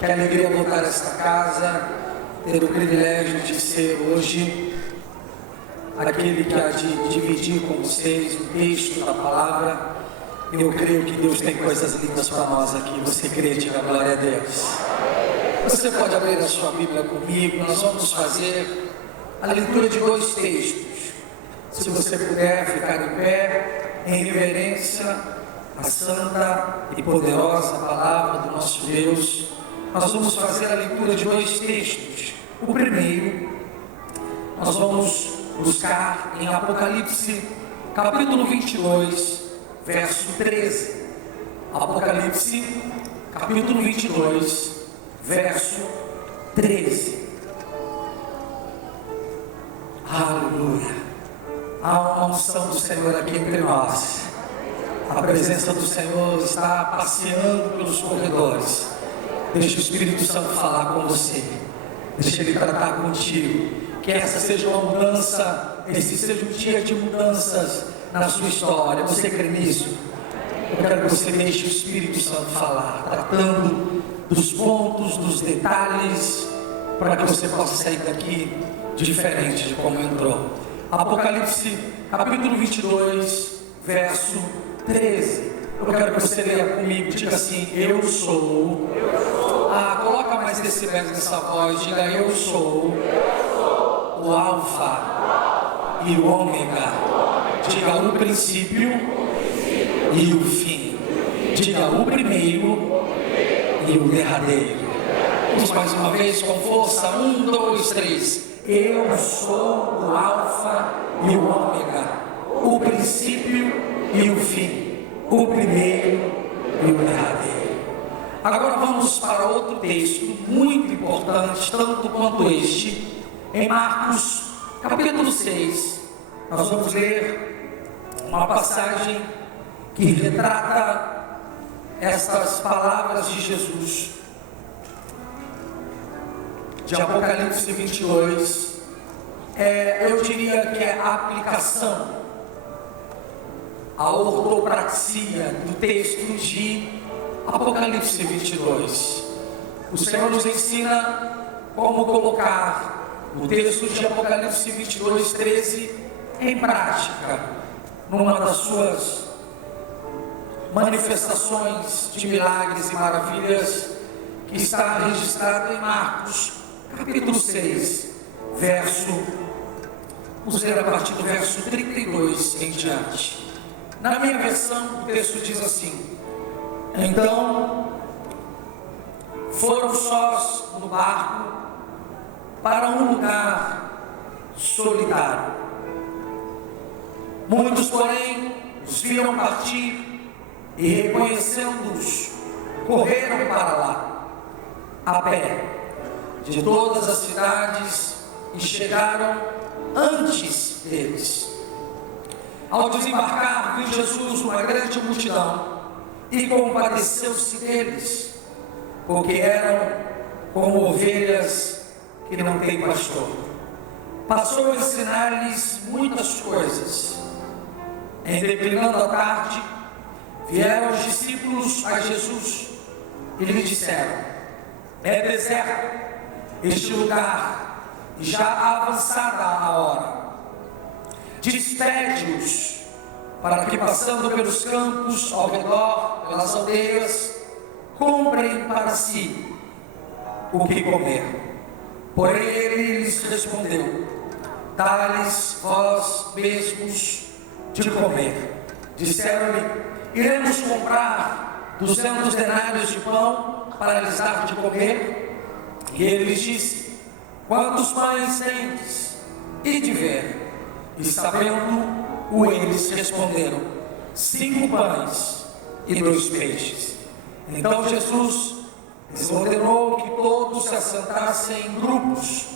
Que alegria voltar a esta casa, ter o privilégio de ser hoje aquele que há de dividir com vocês o texto da palavra. Eu creio que Deus tem coisas lindas para nós aqui. Você crê? Diga glória a Deus. Você pode abrir a sua Bíblia comigo. Nós vamos fazer a leitura de dois textos. Se você puder ficar em pé, em reverência à santa e poderosa palavra do nosso Deus, nós vamos fazer a leitura de dois textos. O primeiro, nós vamos buscar em Apocalipse, capítulo 22, verso 13. Apocalipse, capítulo 22, verso 13. Aleluia! Há uma unção do Senhor aqui entre nós. A presença do Senhor está passeando pelos corredores. Deixa o Espírito Santo falar com você. Deixa Ele tratar contigo. Que essa seja uma mudança, esse seja um dia de mudanças na sua história. Você crê nisso? Eu quero que você deixe o Espírito Santo falar, tratando dos pontos, dos detalhes, para que você possa sair daqui diferente de como entrou. Apocalipse, capítulo 22, verso 13. Eu quero que você leia comigo, diga assim: eu sou. Coloca mais decibéis nessa voz, diga: eu sou o Alfa e o Ômega. Diga: o princípio e o fim. Diga: o primeiro e o derradeiro. Vamos mais uma vez com força: 1, 2, 3. Eu sou o Alfa e o Ômega, o princípio e o fim, o primeiro e o derradeiro. Agora vamos para outro texto muito importante, tanto quanto este, em Marcos, capítulo 6. Nós vamos ler uma passagem que retrata estas palavras de Jesus. De Apocalipse 22, eu diria que é a aplicação, a ortopraxia do texto de Apocalipse 22. O Senhor nos ensina como colocar o texto de Apocalipse 22, 13 em prática, numa das suas manifestações de milagres e maravilhas, que está registrado em Marcos, capítulo 6, vamos ler a partir do verso 32 em diante. Na minha versão, o texto diz assim: então foram sós no barco para um lugar solitário. Muitos, porém, os viram partir e, reconhecendo-os, correram para lá, a pé, de todas as cidades, e chegaram antes deles. Ao desembarcar, viu Jesus uma grande multidão e compadeceu-se deles, porque eram como ovelhas que não têm pastor. Passou a ensinar-lhes muitas coisas. Em declinando a tarde, vieram os discípulos a Jesus e lhe disseram: é deserto este lugar, e já avançada a hora. Despede-os, para que, passando pelos campos ao redor, pelas aldeias, comprem para si o que comer. Porém ele lhes respondeu: dá-lhes vós mesmos de comer. Disseram-lhe: iremos comprar 200 denários de pão para lhes dar de comer? E ele lhes disse: quantos pães tendes? E de ver. E sabendo-o, eles responderam: 5 pães e 2 peixes. Então Jesus lhes ordenou que todos se assentassem em grupos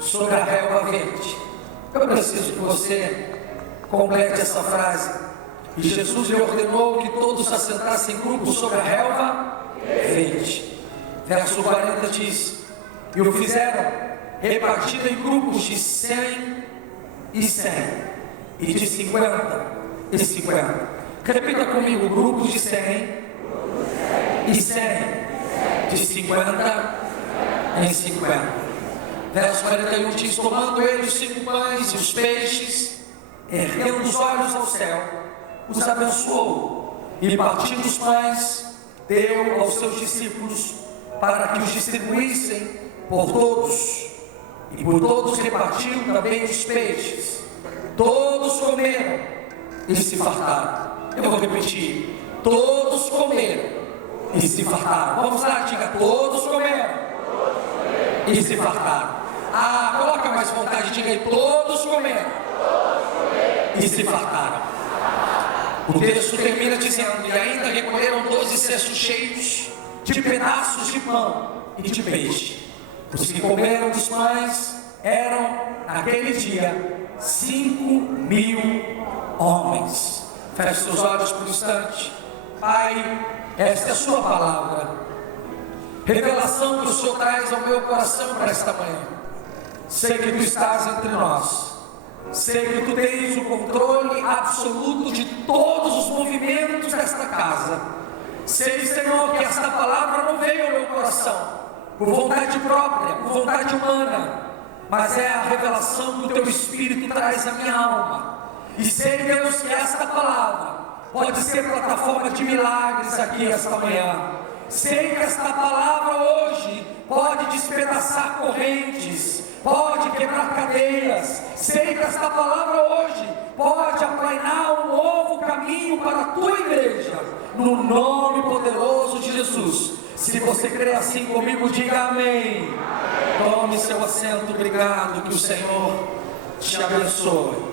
sobre a relva verde. Eu preciso que você complete essa frase. E Jesus lhe ordenou que todos se assentassem em grupos sobre a relva verde. Verso 40 diz: e o fizeram, repartido em grupos de 100 e 100, e de 50 e 50. Repita comigo: grupos de 100 e 100, de 50 em 50. Verso 41 diz: tomando ele os 5 pães e os peixes, erguendo os olhos ao céu, os abençoou, e partindo os pães, deu aos seus discípulos, para que os distribuíssem por todos, e por todos repartiu também os peixes. Todos comeram e se fartaram. Eu vou repetir: todos comeram e se fartaram. Vamos lá, diga: todos comeram e se fartaram. Coloca mais vontade, diga aí: todos comeram e se fartaram. O texto termina dizendo: e ainda recolheram 12 cestos cheios de pedaços de pão e de peixe. Os que comeram dos pães eram, naquele dia, 5.000 homens. Feche seus olhos por um instante. Pai, esta é a sua palavra, revelação que o Senhor traz ao meu coração para esta manhã. Sei que Tu estás entre nós, sei que Tu tens o controle absoluto de todos os movimentos desta casa. Sei, Senhor, que esta palavra não veio ao meu coração por vontade própria, por vontade humana, mas é a revelação do Teu Espírito que traz à minha alma. E sei, Deus, que esta palavra pode ser plataforma de milagres aqui esta manhã. Sei que esta palavra hoje pode despedaçar correntes, pode quebrar cadeias. Sei que esta palavra hoje pode aplainar um novo caminho para a Tua igreja, no nome poderoso de Jesus. Se você crê assim comigo, diga amém. Tome seu assento, obrigado, que o Senhor te abençoe.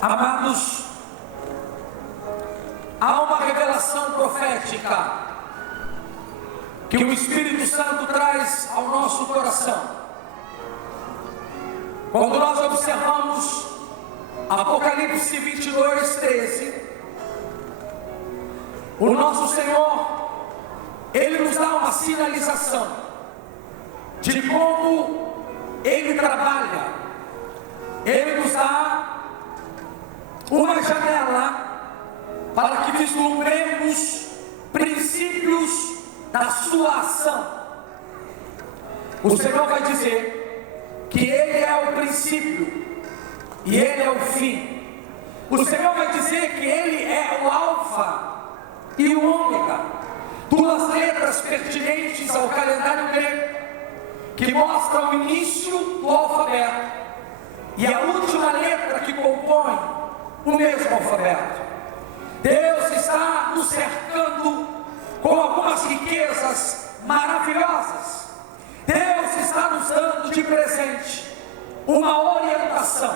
Amados, há uma revelação profética que o Espírito Santo traz ao nosso coração. Quando nós observamos Apocalipse 22:13, o nosso Senhor, Ele nos dá uma sinalização de como Ele trabalha. Ele nos dá uma janela para que vislumbremos princípios da sua ação. O Senhor vai dizer que Ele é o princípio e Ele é o fim. O Senhor vai dizer que Ele é o alfa e o ômega, 2 letras pertinentes ao calendário grego, que mostram o início do alfabeto e a última letra que compõe o mesmo alfabeto. Deus está nos cercando com algumas riquezas maravilhosas. Deus está nos dando de presente uma orientação.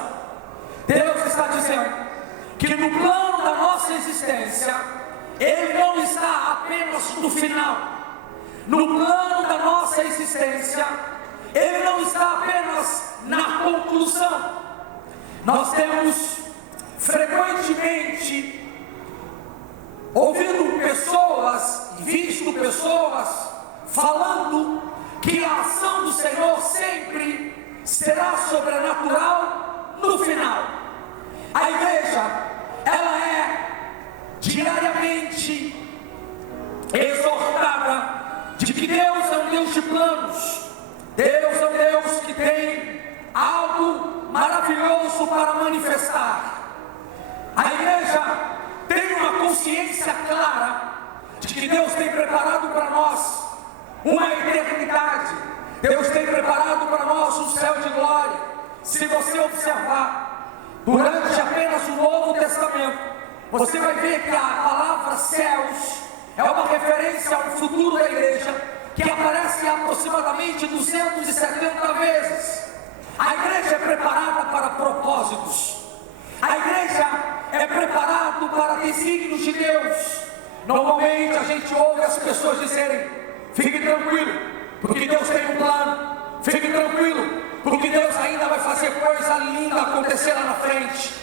Deus está dizendo que no plano da nossa existência, Ele não está apenas no final. No plano da nossa existência, Ele não está apenas na conclusão. Nós temos frequentemente ouvido pessoas, visto pessoas falando que a ação do Senhor sempre será sobrenatural no final. A igreja, ela é diariamente exortada de que Deus é um Deus de planos. Deus é um Deus que tem algo maravilhoso para manifestar. A igreja tem uma consciência clara de que Deus tem preparado para nós uma eternidade. Deus tem preparado para nós um céu de glória. Se você observar durante apenas o Novo Testamento, você vai ver que a palavra céus é uma referência ao futuro da igreja, que aparece aproximadamente 270 vezes. A igreja é preparada para propósitos. A igreja é preparada para desígnios de Deus. Normalmente a gente ouve as pessoas dizerem: fique tranquilo, porque Deus tem um plano. Fique tranquilo, porque Deus ainda vai fazer coisa linda acontecer lá na frente.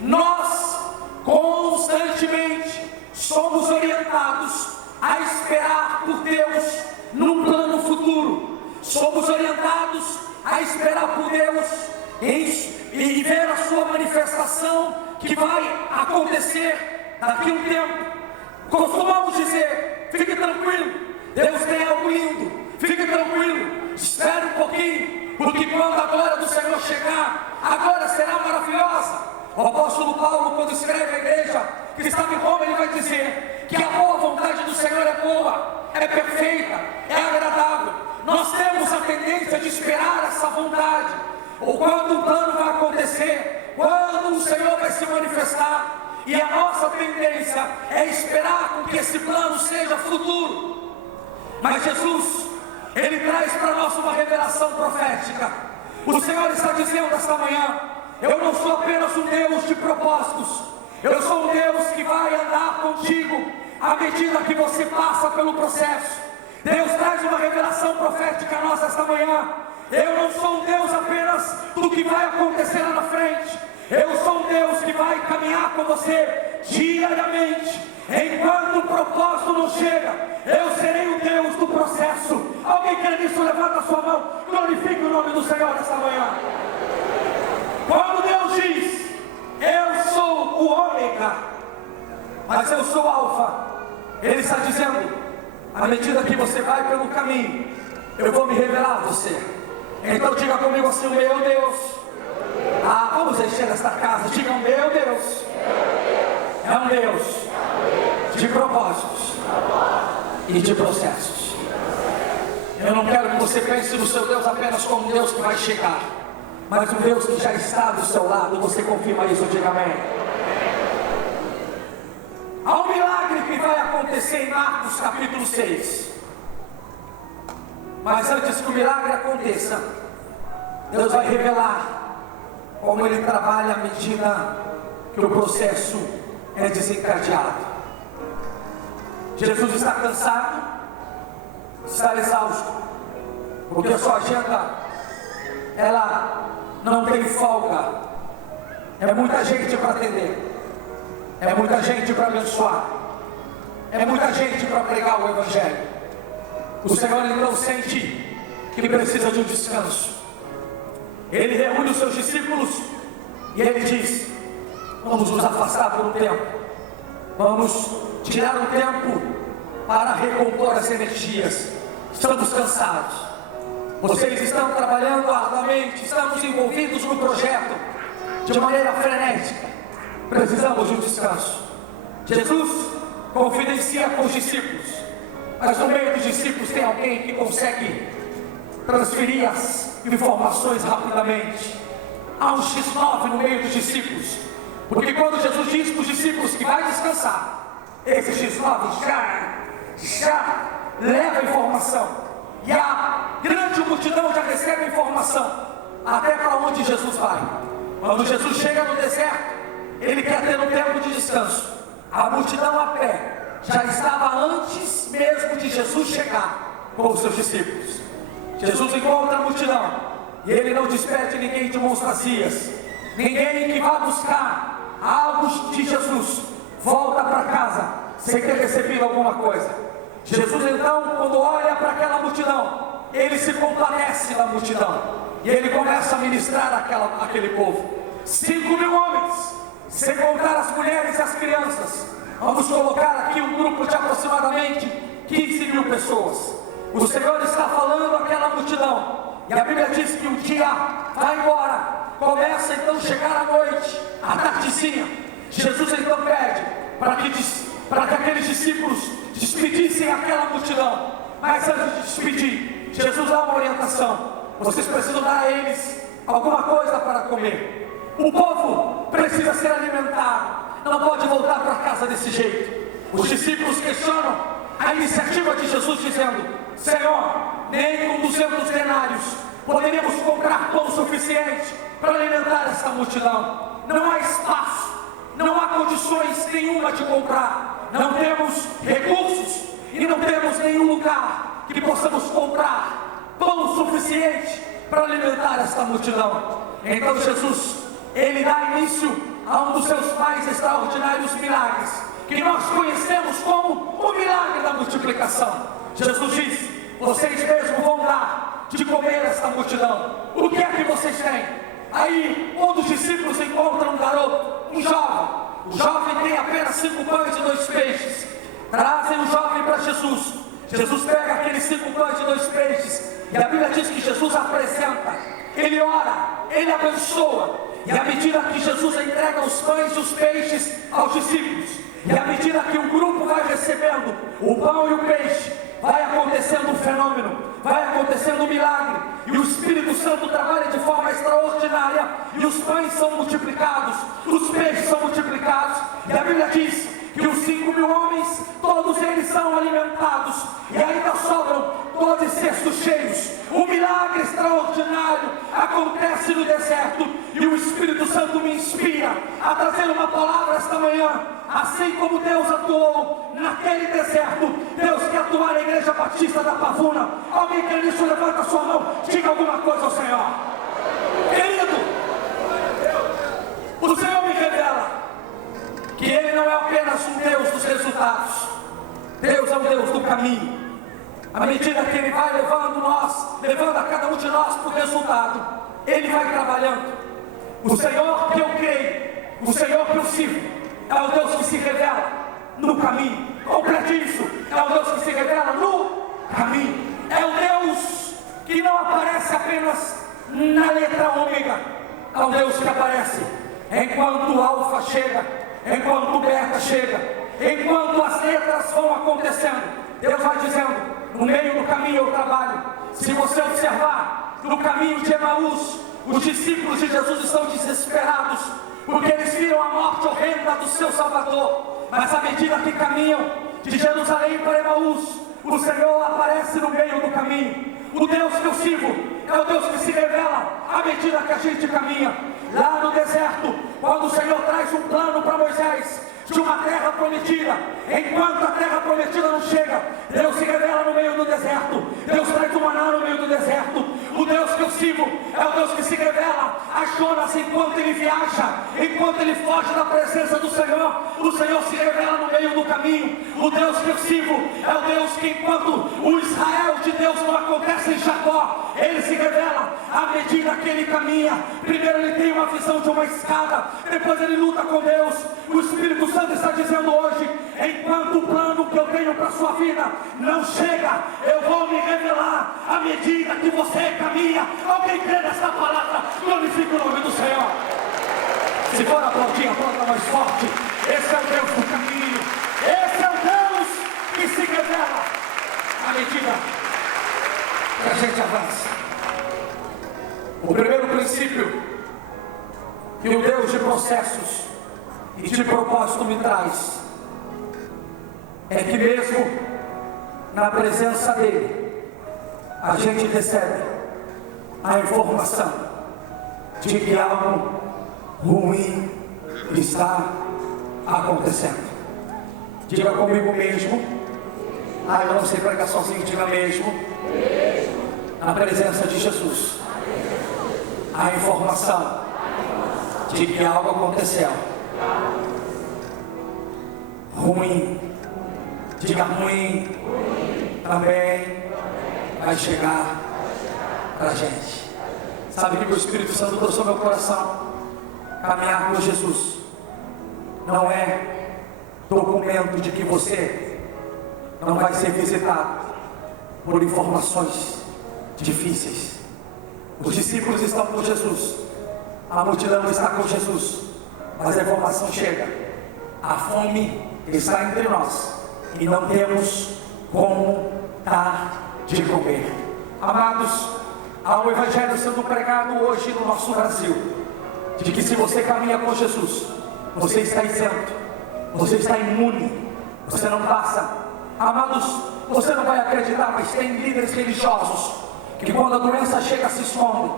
Nós constantemente somos orientados a esperar por Deus num plano futuro. Somos orientados a esperar por Deus e ver a sua manifestação, que vai acontecer daqui a um tempo, costumamos dizer: fique tranquilo, Deus tem algo lindo, fique tranquilo, espere um pouquinho, porque quando a glória do Senhor chegar, a glória será maravilhosa. O apóstolo Paulo, quando escreve à igreja que estava em Roma, ele vai dizer que a boa vontade do Senhor é boa, é perfeita, é agradável. Nós temos a tendência de esperar essa vontade, ou quando o plano vai acontecer, quando o Senhor vai se manifestar, e a nossa tendência é esperar com que esse plano seja futuro. Mas Jesus, Ele traz para nós uma revelação profética. O Senhor está dizendo esta manhã: eu não sou apenas um Deus de propósitos, eu sou um Deus que vai andar contigo à medida que você passa pelo processo. Deus traz uma revelação profética a nós esta manhã. Eu não sou um Deus apenas do que vai acontecer lá na frente, eu sou um Deus que vai caminhar com você diariamente. Enquanto o propósito não chega, eu serei o Deus do processo. Alguém quer nisso? Levanta a sua mão, glorifique o nome do Senhor esta manhã. Quando Deus diz: eu sou o ômega, mas eu sou o alfa, Ele está dizendo: à medida que você vai pelo caminho, eu vou me revelar a você. Então diga comigo assim: meu Deus. Vamos encher esta casa. Diga: meu Deus é um Deus de propósitos e de processos. Eu não quero que você pense no seu Deus apenas como um Deus que vai chegar, mas um Deus que já está do seu lado. Você confirma isso? Diga amém. Há um milagre que vai acontecer em Marcos capítulo 6. Mas antes que o milagre aconteça, Deus vai revelar como Ele trabalha à medida que o processo é desencadeado. Jesus está cansado, está exausto, porque a sua agenda, ela não tem folga. É muita gente para atender, é muita gente para abençoar, é muita gente para pregar o Evangelho. O Senhor então sente que precisa de um descanso. Ele reúne os seus discípulos e Ele diz: vamos nos afastar por um tempo, vamos tirar um tempo para recompor as energias. Estamos cansados, vocês estão trabalhando arduamente, estamos envolvidos no projeto de maneira frenética, precisamos de um descanso. Jesus confidencia com os discípulos, mas no meio dos discípulos tem alguém que consegue transferir as informações rapidamente. Há um X9 no meio dos discípulos, porque quando Jesus diz para os discípulos que vai descansar, esse X9 já leva a informação, e a grande multidão já recebe a informação até para onde Jesus vai. Quando Jesus chega no deserto, Ele quer ter um tempo de descanso. A multidão a pé já estava antes mesmo de Jesus chegar com os seus discípulos. Jesus encontra a multidão e Ele não despede ninguém de mãos vazias. Ninguém que vá buscar algo de Jesus volta para casa sem ter recebido alguma coisa. Jesus então, quando olha para aquela multidão, Ele se compadece da multidão e Ele começa a ministrar aquele povo. 5.000 homens, sem contar as mulheres e as crianças. Vamos colocar aqui um grupo de aproximadamente 15.000 pessoas. O Senhor está falando àquela multidão, e a Bíblia diz que o dia vai embora, começa então a chegar a noite, a tardezinha. Jesus então pede para que aqueles discípulos despedissem aquela multidão. Mas antes de despedir, Jesus dá uma orientação: vocês precisam dar a eles alguma coisa para comer. O povo precisa ser alimentado, não pode voltar para casa desse jeito. Os discípulos questionam a iniciativa de Jesus, dizendo: Senhor, nem com 200 denários poderíamos comprar pão suficiente para alimentar essa multidão. Não há espaço, não há condições nenhuma de comprar. Não temos recursos e não temos nenhum lugar que possamos comprar pão suficiente para alimentar essa multidão. Então Jesus, Ele dá início a um dos seus mais extraordinários milagres, que nós conhecemos como o milagre da multiplicação. Jesus diz: vocês mesmos vão dar de comer esta multidão. O que é que vocês têm? Aí um dos discípulos encontra um garoto, um jovem, O jovem tem apenas 5 pães e 2 peixes. Trazem o jovem para Jesus. Jesus pega aqueles 5 pães e 2 peixes. E a Bíblia diz que Jesus apresenta. Ele ora, ele abençoa. E à medida que Jesus entrega os pães e os peixes aos discípulos, e à medida que o grupo vai recebendo o pão e o peixe, vai acontecendo um fenômeno, vai acontecendo um milagre, e o Espírito Santo trabalha de forma extraordinária, e os pães são multiplicados, os peixes são multiplicados, e a Bíblia diz que os 5.000 homens, todos eles são alimentados, e ainda sobram 12 cestos cheios. Um milagre extraordinário acontece no deserto, e o Espírito Santo me inspira a trazer uma palavra esta manhã. Assim como Deus atuou naquele deserto, Deus quer atuar na Igreja Batista da Pavuna. Alguém quer isso? Levanta a sua mão, diga alguma coisa ao Senhor. Querido, o Senhor me revela que Ele não é apenas um Deus dos resultados. Deus é um Deus do caminho. À medida que Ele vai levando a cada um de nós para o resultado, Ele vai trabalhando. O Senhor que eu creio, o Senhor que eu sirvo, é o Deus que se revela no caminho. Complete isso. É o Deus que se revela no caminho. É o Deus que não aparece apenas na letra ômega. É o Deus que aparece enquanto o alfa chega, enquanto o beta chega, enquanto as letras vão acontecendo. Deus vai dizendo: no meio do caminho eu trabalho. Se você observar no caminho de Emaús, os discípulos de Jesus estão desesperados, porque eles viram a morte horrenda do seu Salvador. Mas à medida que caminham de Jerusalém para Emaús, o Senhor aparece no meio do caminho. O Deus que eu sirvo é o Deus que se revela à medida que a gente caminha. Lá no deserto, quando o Senhor traz um plano para Moisés de uma terra prometida, enquanto a terra prometida não chega, Deus se revela no meio do deserto. Deus traz o maná no meio do deserto. O Deus que eu sirvo é o Deus que se revela a Jonas enquanto ele viaja, enquanto ele foge da presença do Senhor. O Senhor se revela no meio do caminho. O Deus que eu sirvo é o Deus que, enquanto o Israel de Deus não acontece em Jacó, ele se revela à medida que ele caminha. Primeiro ele tem uma visão de uma escada, depois ele luta com Deus. O Espírito Santo está dizendo hoje: enquanto o plano que eu tenho para a sua vida não chega, eu vou me revelar à medida que você caminha. Alguém crê nessa palavra? Glorifique o nome do Senhor. Se for aplaudir, aplauda mais forte. Esse é o Deus do caminho. Esse é o Deus que se revela à medida que a gente avança. O primeiro princípio que o Deus de processos e de propósito me traz é que mesmo na presença dele, a gente recebe a informação de que algo ruim está acontecendo. Diga comigo mesmo. Eu não sei pregar sozinho, diga mesmo. Na presença de Jesus, a informação de que algo aconteceu ruim, diga ruim, também vai chegar para a gente. Sabe que o Espírito Santo trouxe ao meu coração? Caminhar com Jesus não é documento de que você não vai ser visitado por informações difíceis. Os discípulos estão com Jesus, a multidão está com Jesus, mas a informação chega: a fome está entre nós e não temos como dar de comer. Amados, há um evangelho sendo pregado hoje no nosso Brasil, de que se você caminha com Jesus, você está isento, você está imune, você não passa. Amados, você não vai acreditar, mas tem líderes religiosos que quando a doença chega se escondem.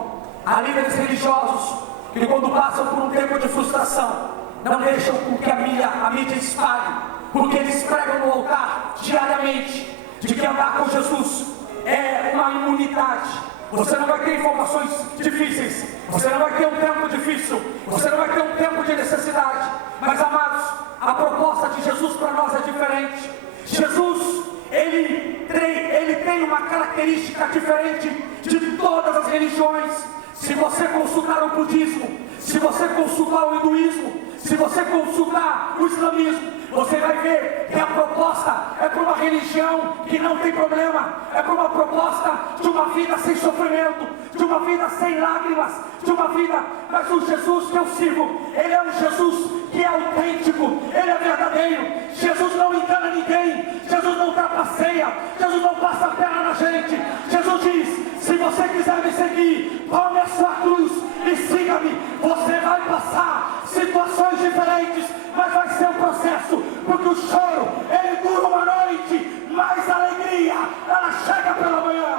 Há líderes religiosos que quando passam por um tempo de frustração, não deixam com que a mídia espalhe, porque eles pregam no altar diariamente de que andar com Jesus é uma imunidade. Você não vai ter informações difíceis, você não vai ter um tempo difícil, você não vai ter um tempo de necessidade. Mas amados, a proposta de Jesus para nós é diferente. Jesus, ele tem uma característica diferente de todas as religiões. Se você consultar o budismo, se você consultar o hinduísmo, Se você consultar o islamismo, você vai ver que a proposta é para uma religião que não tem problema, é para uma proposta de uma vida sem sofrimento, de uma vida sem lágrimas, de uma vida. Mas o Jesus que eu sigo, ele é um Jesus que é autêntico, ele é verdadeiro. Jesus não engana ninguém, Jesus não trapaceia, Jesus não passa a perna na gente. Jesus diz: se você quiser me seguir, tome a sua cruz e siga-me. Você vai passar situações diferentes, mas vai ser um processo, porque o choro, ele dura uma noite, mas a alegria, ela chega pela manhã.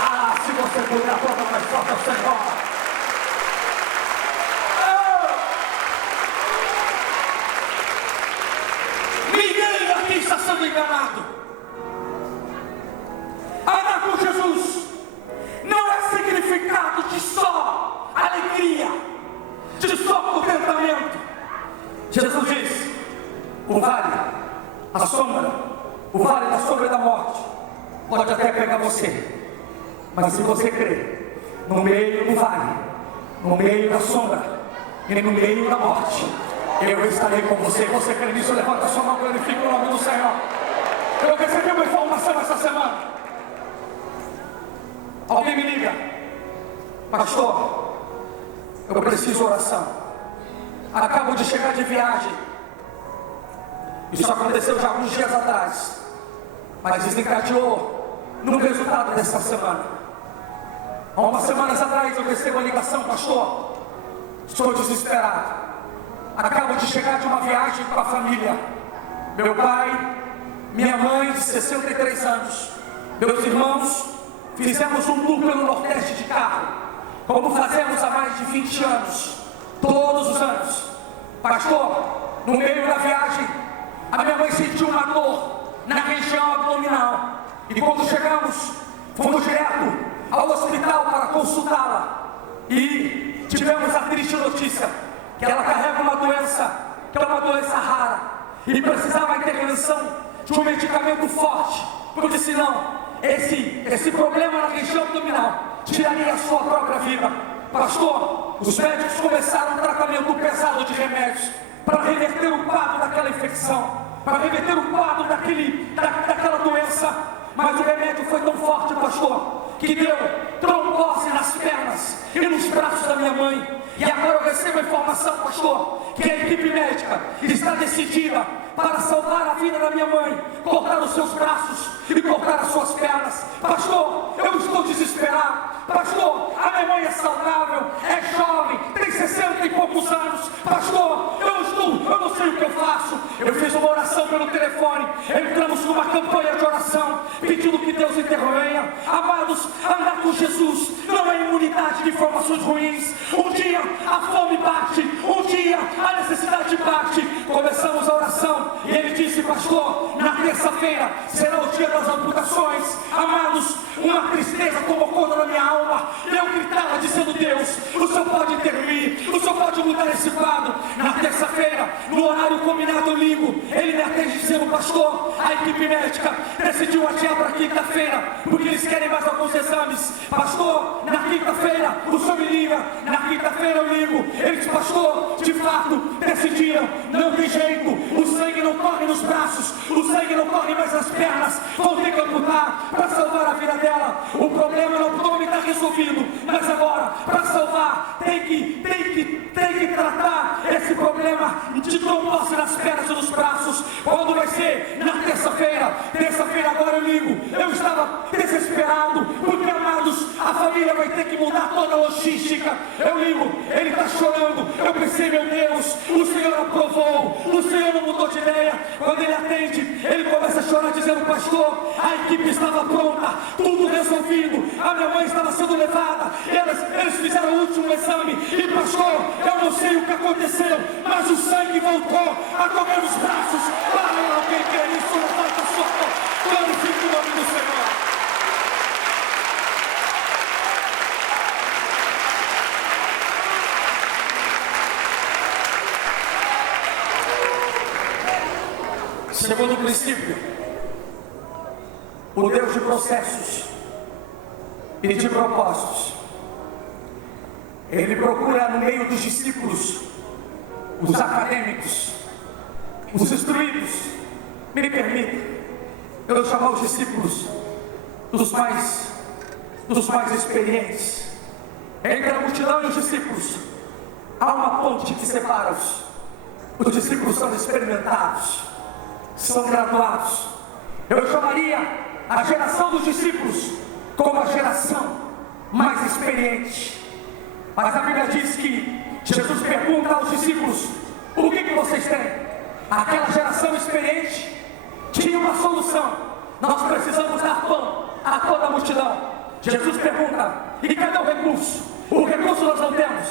Ah, se você puder, aplauda mais forte ao Senhor. Ninguém aqui está sendo enganado. Andar com Jesus não é significado de só alegria, de só contentamento. Jesus diz: o vale, a sombra, o vale da sombra e da morte pode até pegar você, mas se você crer, no meio do vale, no meio da sombra e no meio da morte, eu estarei com você. Você crê nisso? Levanta a sua mão, glorifica o nome do Senhor. Eu recebi uma informação essa semana. Alguém me liga: pastor, eu preciso de oração. Acabo de chegar de viagem. Isso aconteceu já alguns dias atrás, mas desencadeou no resultado dessa semana. Há umas semanas atrás eu recebo a ligação: pastor, estou desesperado. Acabo de chegar de uma viagem com a família. Meu pai, minha mãe de 63 anos, meus irmãos, fizemos um tour pelo Nordeste de carro, como fazemos há mais de 20 anos, todos os anos. Pastor, no meio da viagem, a minha mãe sentiu uma dor na região abdominal. E quando chegamos, fomos direto ao hospital para consultá-la. E tivemos a triste notícia que ela carrega uma doença, que é uma doença rara, e precisava a intervenção de um medicamento forte, porque senão esse problema na região abdominal tiraria a sua própria vida. Pastor, os médicos começaram um tratamento pesado de remédios para reverter o quadro daquela infecção, para reverter o quadro daquela doença. Mas o remédio foi tão forte, pastor, que deu trombose nas pernas e nos braços da minha mãe. E agora eu recebo a informação, pastor, que a equipe médica está decidida para salvar a vida da minha mãe, cortar os seus braços e cortar as suas pernas. Pastor, eu estou desesperado. Pastor, a minha mãe é saudável, é jovem, tem 60 e poucos anos. Pastor, eu não sei o que eu faço. Eu fiz uma oração pelo telefone, entramos numa campanha de oração, pedindo que Deus intervenha. Amados, andar com Jesus não é imunidade de informações ruins. Um dia a fome bate, um dia a necessidade bate. Começamos a oração e ele disse: pastor, na terça-feira será o dia das amputações. Amados, uma tristeza tomou conta da minha alma. Eu gritava dizendo: Deus, o Senhor pode intervir, o Senhor pode mudar esse quadro. Na terça-feira, no horário combinado, eu ligo, ele me atende dizendo: pastor, a equipe médica decidiu adiar para quinta-feira, porque eles querem mais alguns exames. Pastor, na quinta-feira o Senhor me liga. Na quinta-feira eu ligo, ele diz: pastor, de fato decidiram, não tem jeito, o sangue não corre nos braços, o sangue não corre mais nas pernas, vão ter que amputar para salvar a vida dela. O problema no abdômen está resolvido, mas agora, para salvar, tem que tratar esse problema de trombose nas pernas e nos braços. Quando vai ser? Na terça-feira. Terça-feira agora eu ligo. Eu estava desesperado, porque, amados, a família vai ter que mudar toda a logística. Eu ligo, ele está chorando. Eu pensei: meu Deus, o Senhor aprovou, o Senhor não mudou de ideia. Quando ele atende, ele começa a chorar dizendo: pastor, a equipe estava pronta, tudo resolvido, a minha mãe estava sendo levada, eles fizeram o último exame, e pastor, eu não sei o que aconteceu, mas o sangue voltou a correr nos braços. Alguém quer isso? Levanta a sua mão, glorifique o nome do Senhor. Segundo princípio, o Deus de processos e de propósitos Ele procura no meio dos discípulos, os acadêmicos, os instruídos. Me permita eu chamar os discípulos dos mais experientes. Entre a multidão e os discípulos há uma ponte que separa-os. Os discípulos são experimentados, são graduados. Eu chamaria a geração dos discípulos como a geração mais experiente. Mas a Bíblia diz que Jesus pergunta aos discípulos: o que vocês têm? Aquela geração experiente tinha uma solução: nós precisamos dar pão a toda a multidão. Jesus pergunta: e cadê o recurso? O recurso nós não temos.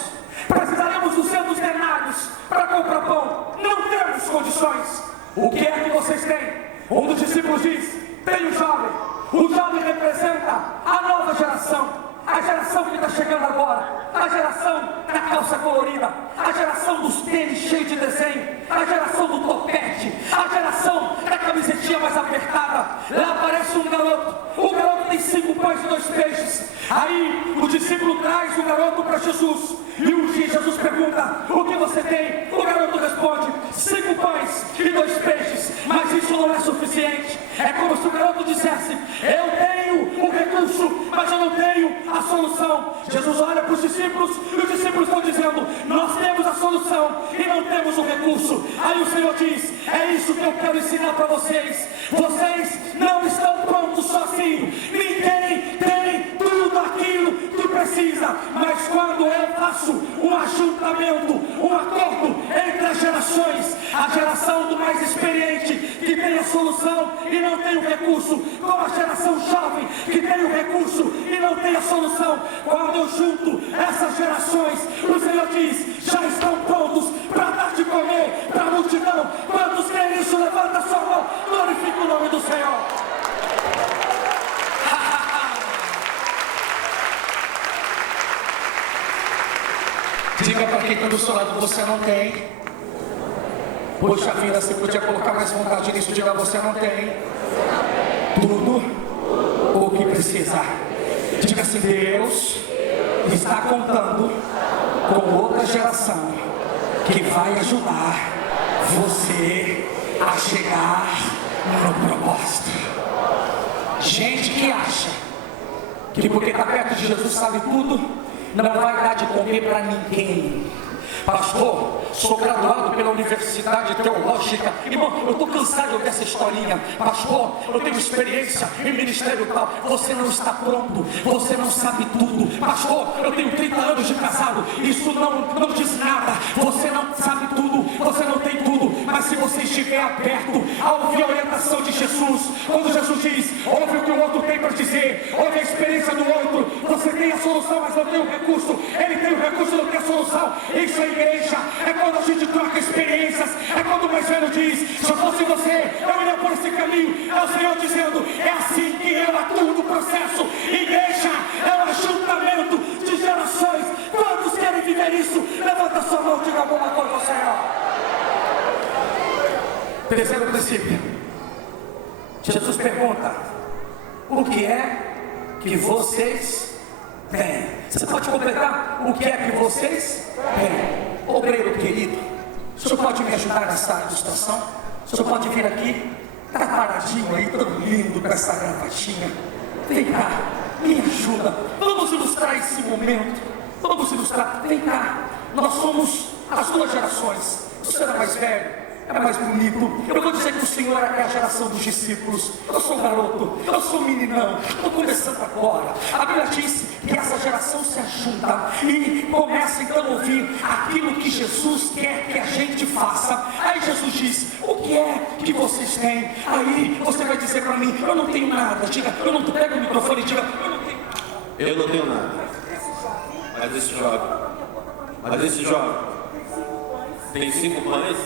Precisaremos dos 200 denários para comprar pão. Não temos condições. O que é que vocês têm? Um dos discípulos diz: tem o jovem. O jovem representa a nova geração. A geração que está chegando agora, a geração da calça colorida, a geração dos tênis cheios de desenho, a geração do topete, a geração da camisetinha mais apertada. Lá aparece um garoto, o garoto tem 5 pães e 2 peixes. Aí o discípulo traz o garoto para Jesus, e um dia Jesus pergunta: o que você tem? O garoto responde: 5 pães e 2 peixes. Mas isso não é suficiente. É como se o garoto dissesse: eu tenho o recurso, mas eu não tenho a solução. Jesus olha para os discípulos, e os discípulos estão dizendo: nós temos a solução e não temos o recurso. Aí o Senhor diz: é isso que eu quero ensinar para vocês. Vocês não estão prontos sozinhos. Ninguém tem tudo aquilo que precisa. Mas quando eu faço um ajuntamento, um acordo entre as gerações, a geração do mais experiente, que tem a solução e não tem o recurso, com a geração jovem, que tem o recurso e não tem a solução, quando eu junto essas gerações, o Senhor diz: já estão prontos para dar de comer para a multidão. Quantos querem isso? Levanta a sua mão, glorifica o nome do Senhor. Diga para quem está do seu lado: você não tem. Poxa vida, você podia colocar mais vontade nisso. Diga: você não tem tudo o que precisa. Diga assim: Deus está contando com outra geração que vai ajudar você a chegar no propósito. Gente que acha que porque está perto de Jesus sabe tudo, não vai dar de comer para ninguém. Pastor, sou graduado pela Universidade Teológica. Irmão, eu estou cansado de ouvir essa historinha. Pastor, eu tenho experiência em ministério tal. Você não está pronto, você não sabe tudo. Pastor, eu tenho 30 anos de casado. Isso não diz nada. Você não sabe tudo, você não tem tudo. Mas se você estiver aberto a ouvir a orientação de Jesus, quando Jesus diz: ouve o que o outro tem para dizer, ouve a experiência do outro. Você tem a solução, mas não tem o recurso. Ele tem o recurso, não tem a solução. Isso é igreja. É quando a gente troca experiências. É quando o mais velho diz: se eu fosse você, eu iria por esse caminho. É o Senhor dizendo: é assim que eu atuo no processo. Igreja é um ajuntamento de gerações. Quantos querem viver isso? Levanta sua mão e diga alguma coisa ao Senhor. Terceiro princípio. Jesus pergunta: o que é que vocês têm? Você pode completar? O que é que vocês têm? Obreiro querido, o senhor pode me ajudar nessa situação? O senhor pode vir aqui? Está paradinho aí, tão lindo com essa gravatinha. Vem cá, me ajuda. Vamos ilustrar esse momento. Vamos ilustrar. Vem cá. Nós somos as 2 gerações. O senhor é mais velho, é mais bonito. Eu vou dizer que o Senhor é a geração dos discípulos. Eu sou garoto, eu sou meninão, estou começando agora. A Bíblia diz que essa geração se ajunta e começa então a ouvir aquilo que Jesus quer que a gente faça. Aí Jesus diz: o que é que vocês têm? Aí você vai dizer para mim: eu não tenho nada. Diga: eu não tenho. Pega o microfone e diga: eu não tenho. Eu não tenho nada. Mas esse jovem tem 5 pães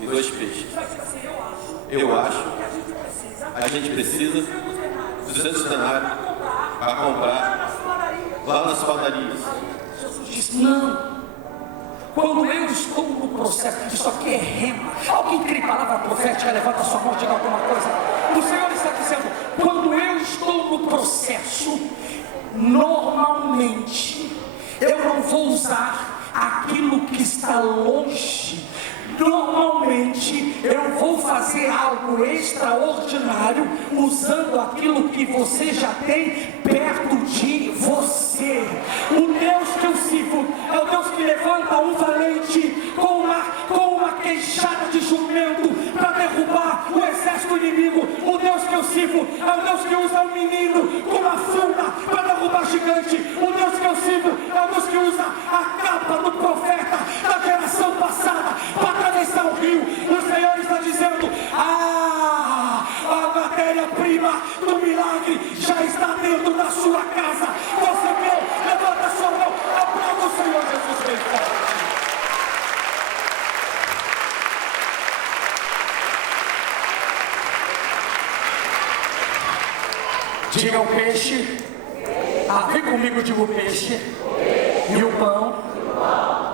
e 2 peixes. Eu acho a gente precisa de 200 denários para comprar lá nas padarias. Jesus diz: não. Quando eu estou no processo, isso aqui é rema. Alguém tem palavra profética? Levanta sua mão e diga alguma coisa. O Senhor está dizendo: quando eu estou no processo, normalmente Eu não vou usar aquilo que está longe. Normalmente eu vou fazer algo extraordinário usando aquilo que você já tem perto de você. O Deus que eu sirvo é o Deus que levanta um valente com uma queixada de jumento para derrubar o exército inimigo. O Deus que eu sirvo é o Deus que usa um menino com uma funda para derrubar gigante. O Deus que eu sirvo é o Deus que usa a capa do profeta da geração passada para atravessar o rio. O Senhor está dizendo: a matéria-prima do milagre já está dentro da sua casa. Você crê? Levanta a sua mão, aplauda o Senhor Jesus Cristo. Diga o peixe. Vem comigo, diga o peixe. E o pão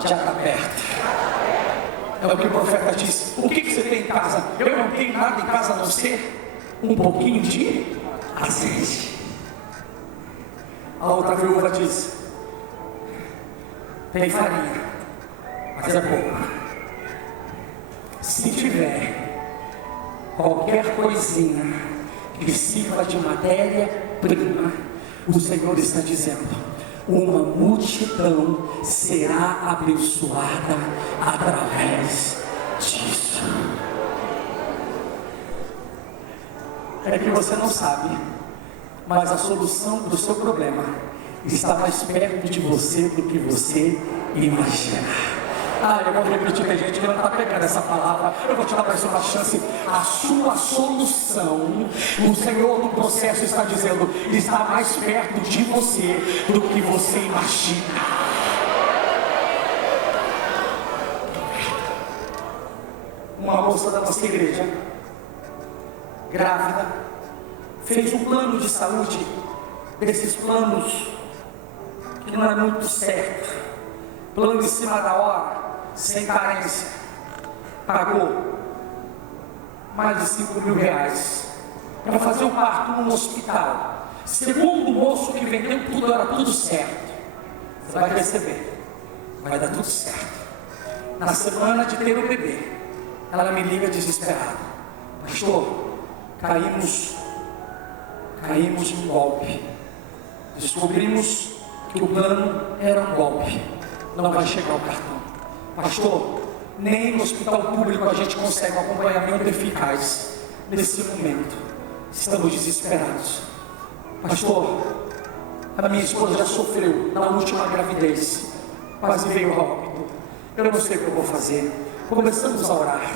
já está perto. É o que o profeta disse. O que você tem em casa? Eu não tenho nada em casa a não ser um pouquinho de azeite. A outra viúva diz: tem farinha, mas é pouco. Se tiver qualquer coisinha que sirva de matéria-prima, o Senhor está dizendo: uma multidão será abençoada através disso. É que você não sabe, mas a solução do seu problema está mais perto de você do que você imagina. Eu vou repetir, tem gente que não está pegando essa palavra. Eu vou te dar mais uma chance. A sua solução, o Senhor no processo está dizendo, está mais perto de você do que você imagina. Uma moça da nossa igreja, grávida, fez um plano de saúde, desses planos que não é muito certo, plano em cima da hora, sem carência. Pagou mais de 5 mil reais para fazer o parto num hospital. Segundo o moço que vendeu tudo, era tudo certo. Você vai receber, vai dar tudo certo. Na semana de ter o bebê, ela me liga desesperada: pastor, caímos num golpe. Descobrimos que o plano era um golpe. Não vai chegar o cartão. Pastor, nem no hospital público a gente consegue um acompanhamento eficaz. Nesse momento, estamos desesperados. Pastor, a minha esposa já sofreu na última gravidez, quase veio a óbito. Eu não sei o que eu vou fazer. Começamos a orar.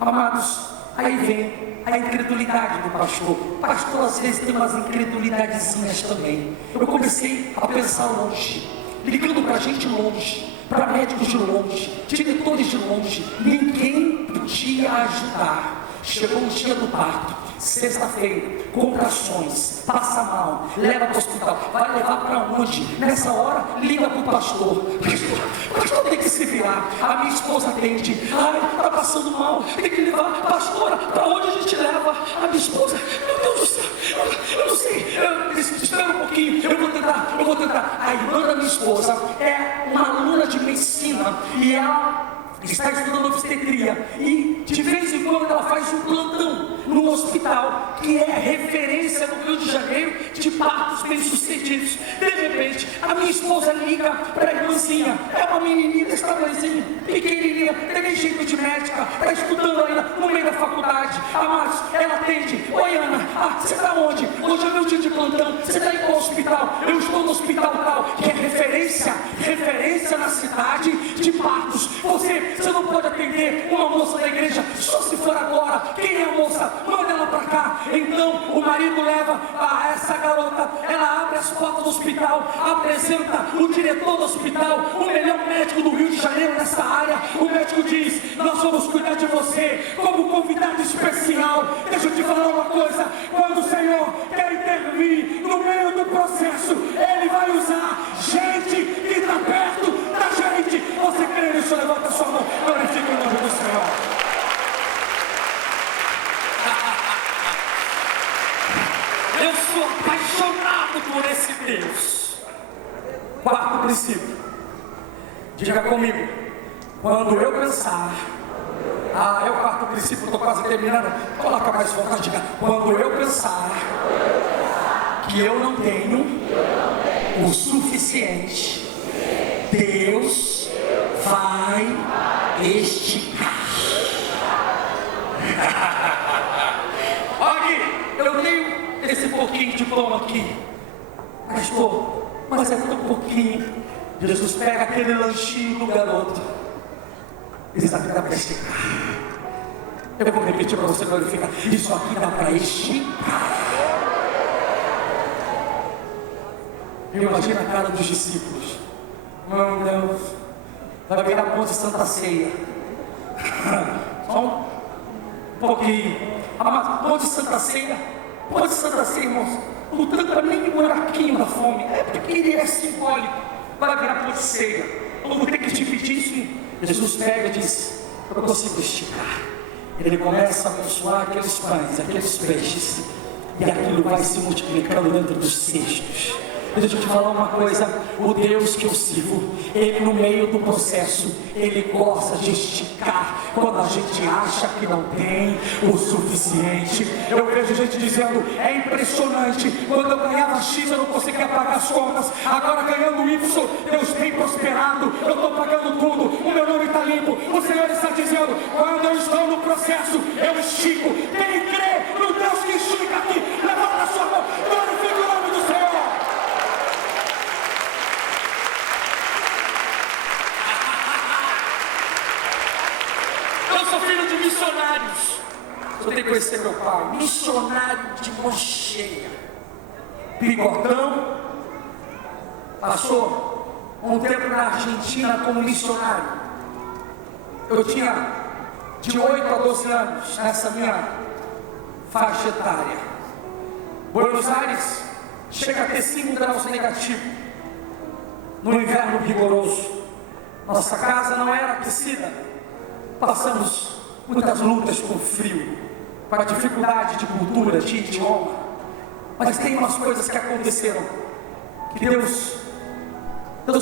Amados, aí vem a incredulidade do pastor. Pastor, às vezes tem umas incredulidadezinhas também. Eu comecei a pensar longe, ligando para gente longe, para médicos de longe, diretores de longe. Ninguém podia ajudar. Chegou o dia do parto, sexta-feira, contrações, passa mal, leva para o hospital. Vai levar para onde? Nessa hora, liga para o pastor. Pastor tem que se virar. A minha esposa atende. Está passando mal, tem que levar. Pastora, para onde a gente leva? A minha esposa, meu Deus do céu, eu não sei. Espera um pouquinho, eu vou tentar. A irmã da minha esposa é uma aluna de medicina e ela está estudando obstetria, e de vez em quando ela faz um plantão no hospital que é referência no Rio de Janeiro de partos bem-sucedidos. De repente, a minha esposa liga para a irmãzinha, é uma menininha desse tamanhozinho, pequenininha, tem nem jeito de médica, está estudando ainda no meio da faculdade. Amados, ela atende: oi Ana, você está onde? Hoje é meu dia de plantão, você está em qual hospital? Eu estou no hospital tal, que é referência na cidade de partos. Você não pode atender uma moça da igreja só se for agora. Quem é a moça? Manda ela para cá. Então o marido leva essa garota, ela abre as portas do hospital, apresenta o diretor do hospital, o melhor médico do Rio de Janeiro nessa área. O médico diz: nós vamos cuidar de você como convidado especial. Deixa eu te falar uma coisa: quando o Senhor quer intervir no meio do processo, Ele vai usar gente que está perto da gente. Você crê nisso? Levanta a sua mão, glorifica o nome do Senhor. Eu sou apaixonado por esse Deus. Quarto princípio: Diga comigo. Quando eu pensar. É o quarto princípio, estou quase terminando. Coloca mais forte, diga. Quando eu pensar que eu não tenho o suficiente, Deus vai esticar. Olha aqui, eu tenho esse pouquinho de pão aqui. Pastor, mas é tão pouquinho. Jesus pega aquele lanchinho do garoto. Isso aqui dá para esticar. Eu vou repetir para você glorificar. Isso aqui dá para esticar. Eu imagino a cara dos discípulos. Meu Deus, vai virar ponte Santa Ceia. Só um pouquinho. Mas ponte Santa Ceia, irmãos, lutando para nem um buraquinho da fome. É porque ele é simbólico. Vai virar ponte ceia. Eu vou ter que dividir isso. Jesus pega e diz: eu consigo esticar. Ele começa a abençoar aqueles pães, aqueles peixes, e aquilo vai se multiplicando dentro dos cestos. Deixa eu te falar uma coisa, o Deus que eu sirvo, Ele no meio do processo, Ele gosta de esticar, quando a gente acha que não tem o suficiente. Eu vejo gente dizendo, é impressionante, quando eu ganhava X eu não conseguia pagar as contas, agora ganhando Y, Deus tem prosperado, eu estou pagando tudo, o meu nome está limpo. O Senhor está dizendo, quando eu estou no processo, eu estico. Quem crê no Deus que estica aqui, levanta a sua mão, glorifica o nome do Senhor. Eu sou filho de missionários. Eu tenho que conhecer meu pai. Missionário de mão cheia. Bigodão. Passou um tempo na Argentina como missionário. Eu tinha de 8 a 12 anos nessa minha faixa etária. Buenos Aires chega a ter 5 graus negativos. No inverno rigoroso. Nossa casa não era aquecida. Passamos muitas lutas com o frio, com a dificuldade de cultura, de idioma. Mas tem umas coisas que aconteceram, que Deus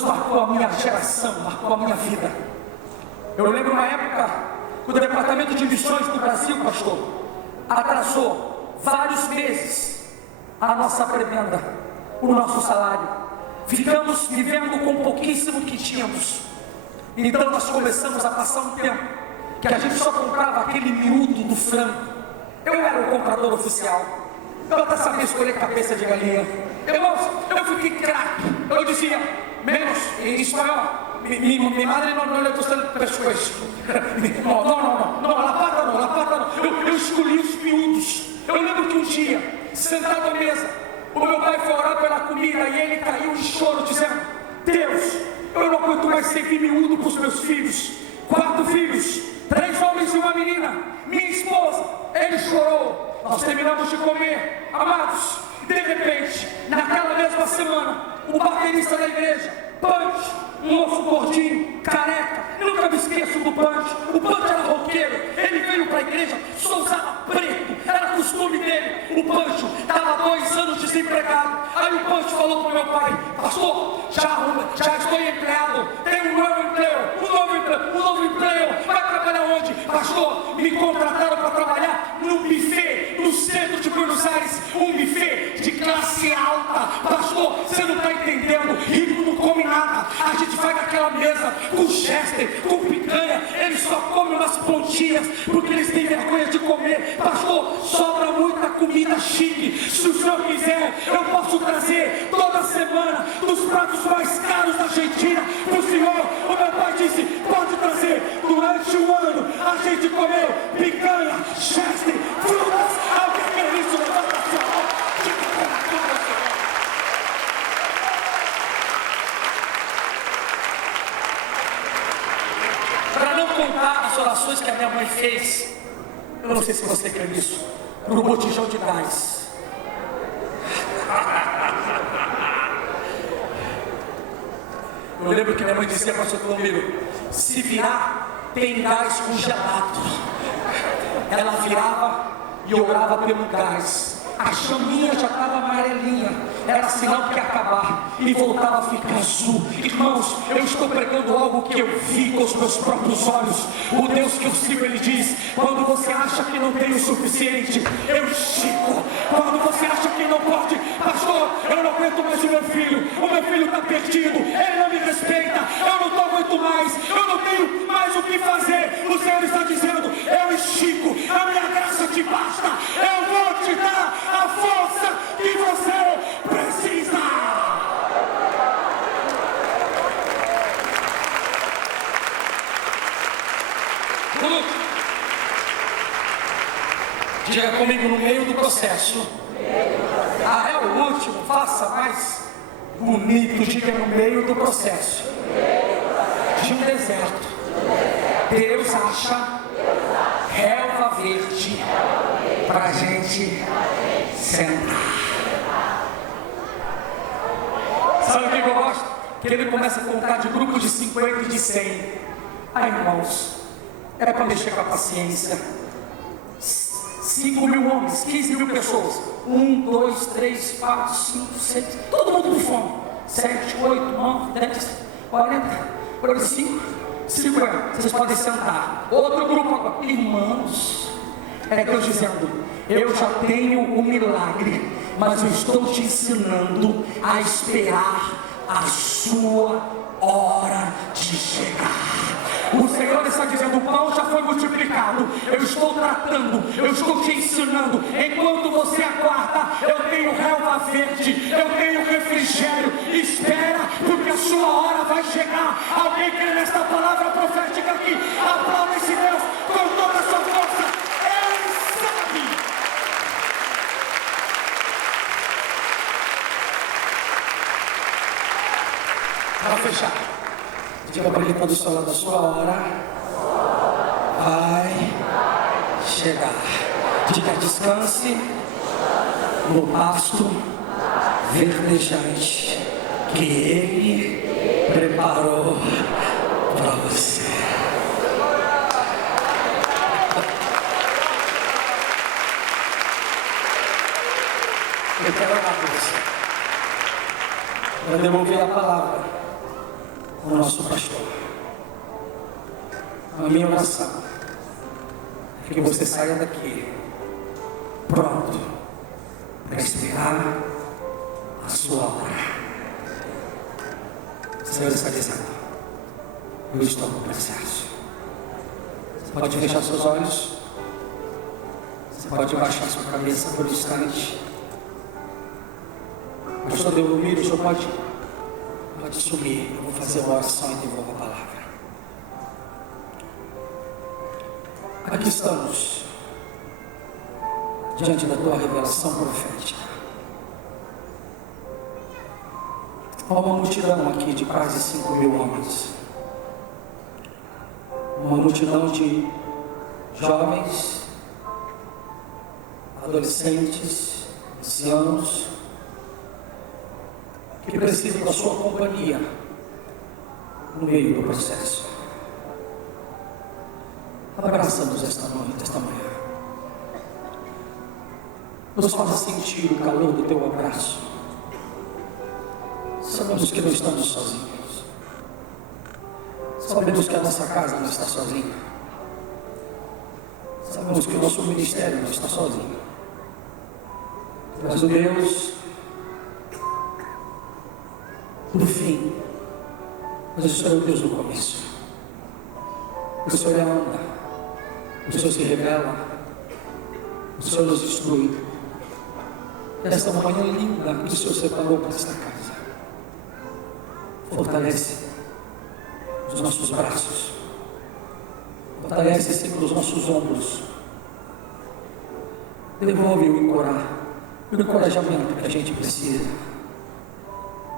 marcou a minha geração, marcou a minha vida. Eu lembro uma época, o Departamento de Missões do Brasil, pastor, atrasou vários meses a nossa prebenda, o nosso salário. Ficamos vivendo com pouquíssimo que tínhamos. Então nós começamos a passar um tempo que a gente só comprava aquele miúdo do frango. Eu era o comprador oficial. Eu até sabia escolher cabeça de galinha. Irmãos, eu fiquei craque. Eu dizia, menos em espanhol, mi madre não le gusta el pescoço. Não, la pata não. Eu escolhi os miúdos. Eu lembro que um dia, sentado à mesa, o meu pai foi orar pela comida e ele caiu em choro, dizendo, Deus, eu não aguento mais servir miúdo para os meus filhos. 4 filhos, 3 homens e uma menina. Minha esposa, ele chorou. Nós terminamos de comer, amados. De repente, naquela mesma semana, o baterista da igreja, Punch, um moço gordinho, careca, eu nunca me esqueço do Punch. O Punch era roqueiro, ele veio para a igreja, só usava preto, era costume dele. O Punch estava 2 anos desempregado. Aí o Punch falou para o meu pai, pastor, já estou empregado, tem um novo emprego, vai trabalhar onde? Pastor, me contrataram para trabalhar num buffet no centro de Buenos Aires, um buffet de classe alta. Pastor, você não está entendendo, rico não come nada, a gente vai naquela mesa com chester, com picanha, eles só comem umas pontinhas, porque eles têm vergonha de comer. Pastor, sobra muita comida chique, se o senhor quiser, eu posso trazer toda semana dos pratos mais caros da Argentina para o senhor. O meu pai disse, pode trazer. Durante um ano, a gente comeu picanha, chester, frutas. Alguém quer isso? Levanta a sua mão. Para não contar as orações que a minha mãe fez, eu não sei se você quer isso, no botijão de gás. Eu lembro que minha mãe dizia para o seu comigo, se virar, tem gás congelado. Ela virava e orava pelo gás. a chaminha já estava amarelinha, era sinal que ia acabar e voltava a ficar azul. Irmãos, eu estou pregando algo que eu vi com os meus próprios olhos. O Deus que eu sigo, Ele diz: quando você acha que não tem o suficiente, eu estico. Quando você acha que não pode, pastor, eu não aguento mais o meu filho está perdido, ele não me respeita, eu não aguento mais, eu não tenho mais o que fazer. O Senhor está dizendo: eu estico, a minha graça te basta, eu vou te dar a força que você precisa. Diga comigo: no meio do processo. Ah, é o último, faça mais bonito. Diga: no meio do processo de um deserto, Deus acha relva verde para a gente sentar. Sabe o que eu gosto? Que ele começa a contar de grupo de 50 e de 100. Ai, irmãos, é para mexer com a paciência. 5.000 homens, 15.000 pessoas. 1, 2, 3, 4, 5, 6. Todo mundo com fome. 7, 8, 9, 10, 40, 45, 50. Vocês podem sentar. Outro grupo agora. Irmãos, é Deus dizendo: eu já tenho o milagre, mas eu estou te ensinando a esperar a sua hora de chegar. O Senhor está dizendo: o pão já foi multiplicado, eu estou tratando, eu estou te ensinando. Enquanto você aguarda, eu tenho relva verde, eu tenho refrigério. Espera, porque a sua hora vai chegar. Alguém crê nesta palavra profética aqui? Aplauda esse Deus com toda a sua força. Ele sabe. Para fechar, diga para ele: quando o sol da sua hora vai chegar. Diga: descanse no pasto verdejante que Ele preparou para você. Eu quero orar por você. Eu devolver a palavra ao nosso pastor. A minha oração é que você saia daqui pronto para esperar a sua hora. O Senhor está dizendo: eu estou no processo. Você pode fechar seus olhos, você pode baixar sua cabeça por um instante. Pastor Deomiro, o senhor pode sumir. Eu vou fazer uma oração e devolvo a palavra. Aqui estamos diante da tua revelação profética. Há uma multidão aqui de quase 5.000 homens. Uma multidão de jovens, adolescentes, anciãos, que precisam da sua companhia no meio do processo. Abraça-nos esta noite, esta manhã. Nos faça sentir o calor do teu abraço. Sabemos que não estamos sozinhos. Sabemos que a nossa casa não está sozinha. Sabemos que o nosso ministério não está sozinho. Mas o Deus do fim, mas o Senhor é o Deus do começo. O Senhor anda, o Senhor se revela, o Senhor nos instrui. Esta manhã linda que o Senhor separou para esta casa, fortalece os nossos braços, fortalece sempre os nossos ombros, devolve o encorajamento que a gente precisa,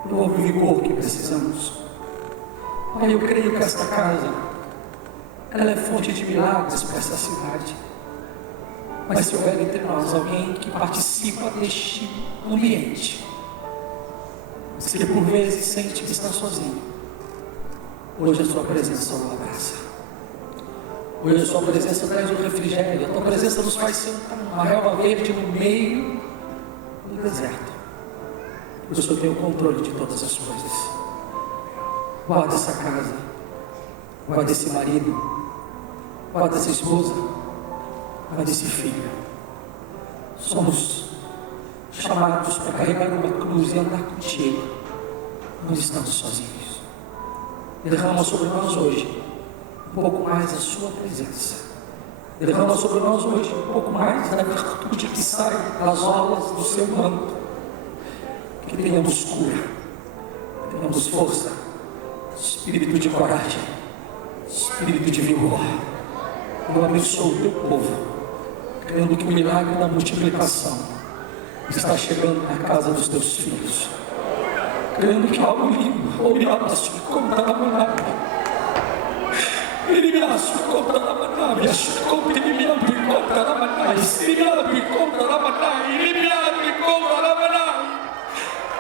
devolve o vigor que precisamos. Pai, eu creio que esta casa, ela é fonte de milagres para essa cidade. Mas se houver entre nós alguém que participa deste ambiente, mas que por vezes sente que está sozinho, hoje a sua presença o abraça. Hoje a sua presença traz o refrigério. A tua presença nos faz sentar uma relva verde no meio no deserto. O Senhor tem o controle de todas as coisas. Guarda essa casa, guarda esse marido, guarda essa esposa, guarda esse filho. Somos chamados para carregar uma cruz e andar contigo. Não estamos sozinhos. Derrama sobre nós hoje um pouco mais da sua presença. Derrama sobre nós hoje um pouco mais da virtude que sai das olas do seu manto. Que tenhamos cura, que tenhamos força, espírito de coragem, espírito de vigor. Eu abençoo o teu povo, crendo que o milagre da multiplicação está chegando na casa dos teus filhos. Crendo que algo lindo, ouriaço, conta na manada. Iriaço, conta na manada. Conta na manada.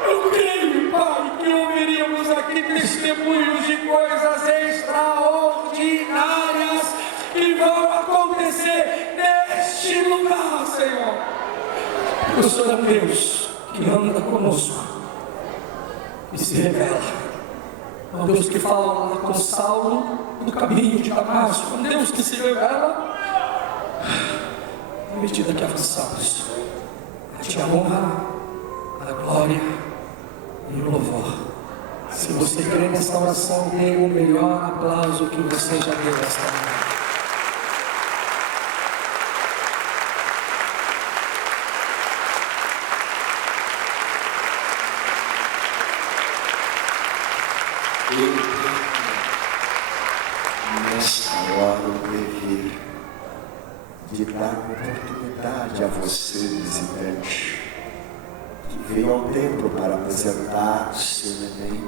Eu creio, Pai, que ouviríamos aqui testemunhos de coisas extraordinárias que vão acontecer neste lugar, Senhor. O Senhor é um Deus que anda conosco e se revela. É um Deus que fala lá com Saulo no caminho de Damasco. É um Deus que se revela à medida que avançamos. A ti a honra, a glória e o louvor. Se você crê nessa oração, dê o melhor aplauso que você já deu esta manhã. Nesta hora o dever de dar oportunidade a você, visitante, que veio ao templo para apresentar o seu neném,